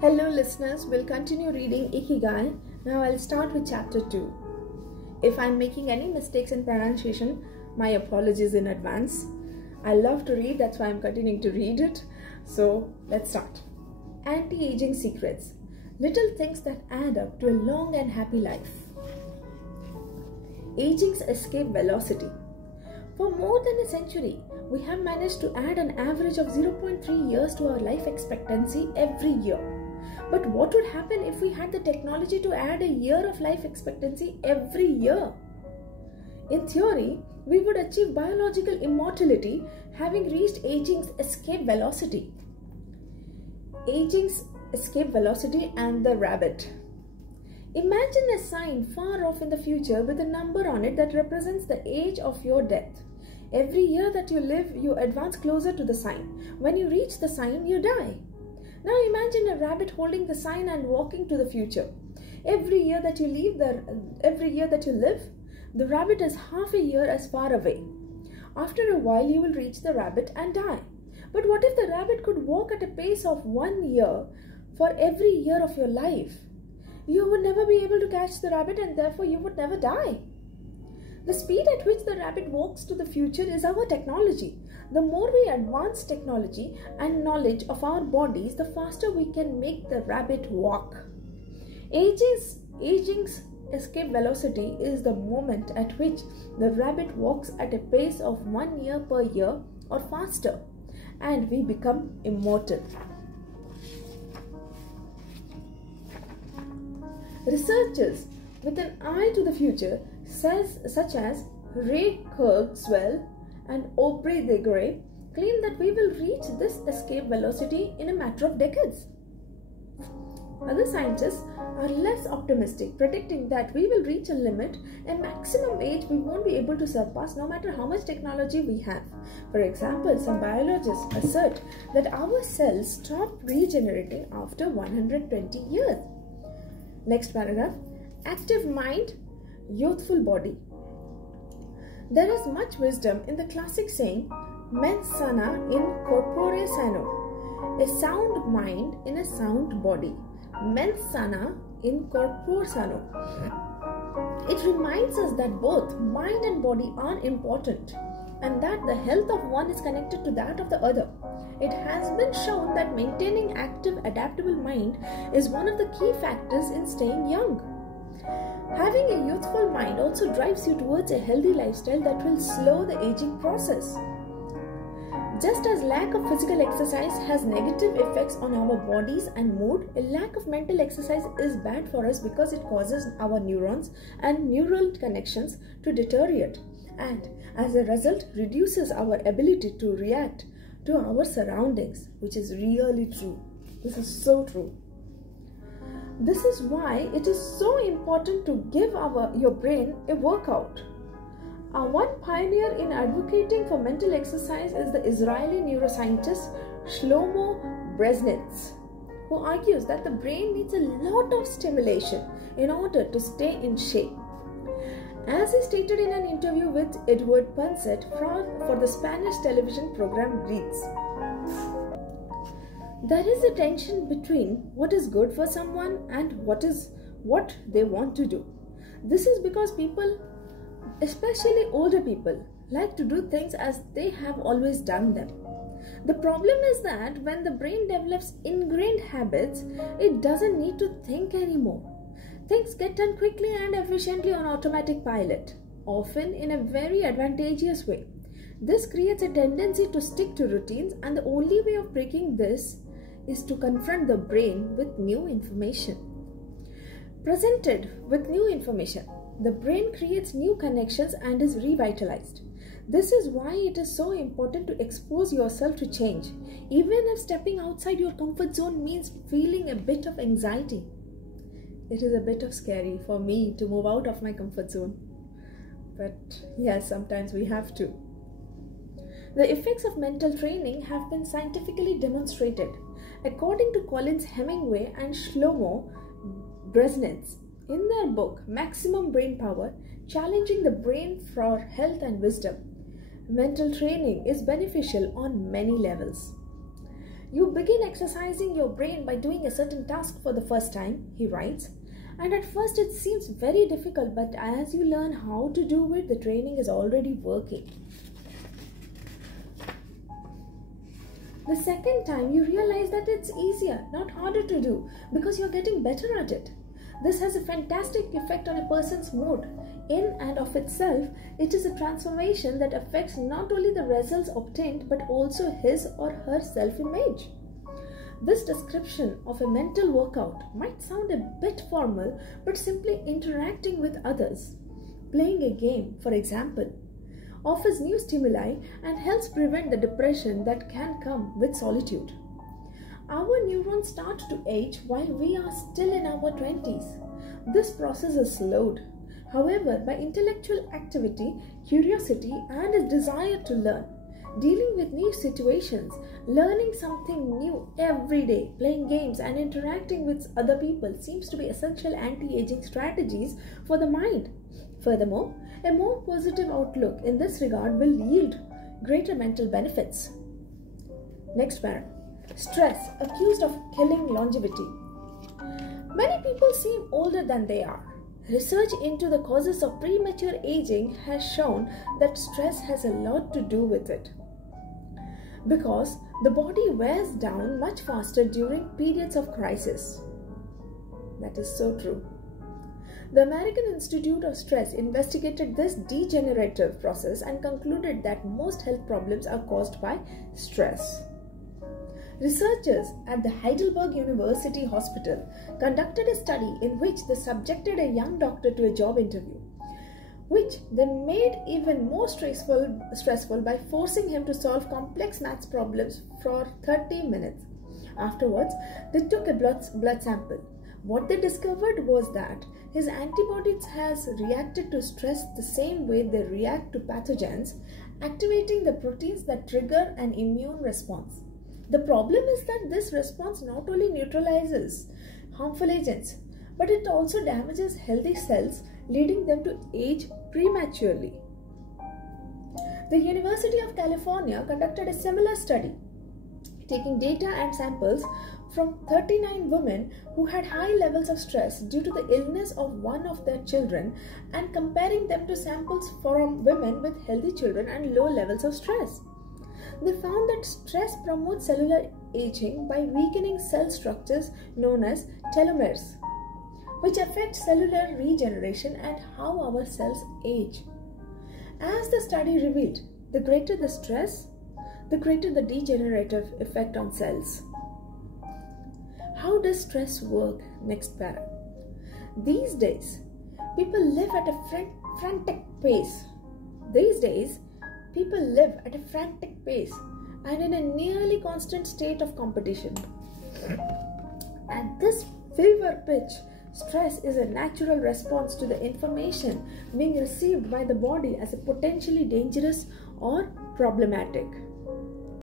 Hello listeners, we'll continue reading Ikigai. Now I'll start with chapter 2. If I'm making any mistakes in pronunciation, my apologies in advance. I love to read, that's why I'm continuing to read it. So let's start. Anti-Aging Secrets. Little things that add up to a long and happy life. Aging's escape velocity. For more than a century, we have managed to add an average of 0.3 years to our life expectancy every year. But what would happen if we had the technology to add a year of life expectancy every year? In theory, we would achieve biological immortality having reached aging's escape velocity. Aging's escape velocity and the rabbit. Imagine a sign far off in the future with a number on it that represents the age of your death. Every year that you live, you advance closer to the sign. When you reach the sign, you die. Now imagine a rabbit holding the sign and walking to the future. Every year that you live, the rabbit is half a year as far away. After a while, you will reach the rabbit and die. But what if the rabbit could walk at a pace of 1 year for every year of your life? You would never be able to catch the rabbit and therefore you would never die. The speed at which the rabbit walks to the future is our technology. The more we advance technology and knowledge of our bodies, the faster we can make the rabbit walk. Aging's escape velocity is the moment at which the rabbit walks at a pace of 1 year per year or faster, and we become immortal. Researchers with an eye to the future, such as Ray Kurzweil and Aubrey de Grey, claim that we will reach this escape velocity in a matter of decades. Other scientists are less optimistic, predicting that we will reach a limit, a maximum age we won't be able to surpass no matter how much technology we have. For example, some biologists assert that our cells stop regenerating after 120 years. Next paragraph. Active mind, youthful body. There is much wisdom in the classic saying, mens sana in corpore sano, a sound mind in a sound body. Mens sana in corpore sano. It reminds us that both mind and body are important and that the health of one is connected to that of the other. It has been shown that maintaining active, adaptable mind is one of the key factors in staying young. Having a youthful mind also drives you towards a healthy lifestyle that will slow the aging process. Just as lack of physical exercise has negative effects on our bodies and mood, a lack of mental exercise is bad for us because it causes our neurons and neural connections to deteriorate and, as a result, reduces our ability to react to our surroundings, which is really true. This is so true. This is why it is so important to give your brain a workout. One pioneer in advocating for mental exercise is the Israeli neuroscientist Shlomo Brzezinski, who argues that the brain needs a lot of stimulation in order to stay in shape. As he stated in an interview with Edward Punset for the Spanish television program Reads, there is a tension between what is good for someone and what they want to do. This is because people, especially older people, like to do things as they have always done them. The problem is that when the brain develops ingrained habits, it doesn't need to think anymore. Things get done quickly and efficiently on automatic pilot, often in a very advantageous way. This creates a tendency to stick to routines, and the only way of breaking this is to confront the brain with new information. Presented with new information, the brain creates new connections and is revitalized. This is why it is so important to expose yourself to change, even if stepping outside your comfort zone means feeling a bit of anxiety. It is a bit of scary for me to move out of my comfort zone. But yes, sometimes we have to. The effects of mental training have been scientifically demonstrated. According to Collins Hemingway and Shlomo Brzezinski, in their book Maximum Brain Power, Challenging the Brain for Health and Wisdom, mental training is beneficial on many levels. You begin exercising your brain by doing a certain task for the first time, he writes. And at first it seems very difficult, but as you learn how to do it, the training is already working. The second time you realize that it's easier, not harder to do, because you're getting better at it. This has a fantastic effect on a person's mood. In and of itself, it is a transformation that affects not only the results obtained but also his or her self-image. This description of a mental workout might sound a bit formal, but simply interacting with others, playing a game, for example, offers new stimuli and helps prevent the depression that can come with solitude. Our neurons start to age while we are still in our 20s. This process is slowed, however, by intellectual activity, curiosity, and a desire to learn. Dealing with new situations, learning something new every day, playing games, and interacting with other people seems to be essential anti-aging strategies for the mind. Furthermore, a more positive outlook in this regard will yield greater mental benefits. Next paragraph. Stress accused of killing longevity. Many people seem older than they are. Research into the causes of premature aging has shown that stress has a lot to do with it, because the body wears down much faster during periods of crisis. That is so true. The American Institute of Stress investigated this degenerative process and concluded that most health problems are caused by stress. Researchers at the Heidelberg University Hospital conducted a study in which they subjected a young doctor to a job interview, which they made even more stressful by forcing him to solve complex maths problems for 30 minutes. Afterwards, they took a blood sample. What they discovered was that his antibodies has reacted to stress the same way they react to pathogens, activating the proteins that trigger an immune response. The problem is that this response not only neutralizes harmful agents, but it also damages healthy cells, leading them to age prematurely. The University of California conducted a similar study, taking data and samples from 39 women who had high levels of stress due to the illness of one of their children and comparing them to samples from women with healthy children and low levels of stress. They found that stress promotes cellular aging by weakening cell structures known as telomeres, which affect cellular regeneration and how our cells age. As the study revealed, the greater the stress, the greater the degenerative effect on cells. How does stress work? Next para. These days, people live at a frantic pace. And in a nearly constant state of competition. At this fever pitch, stress is a natural response to the information being received by the body as a potentially dangerous or problematic.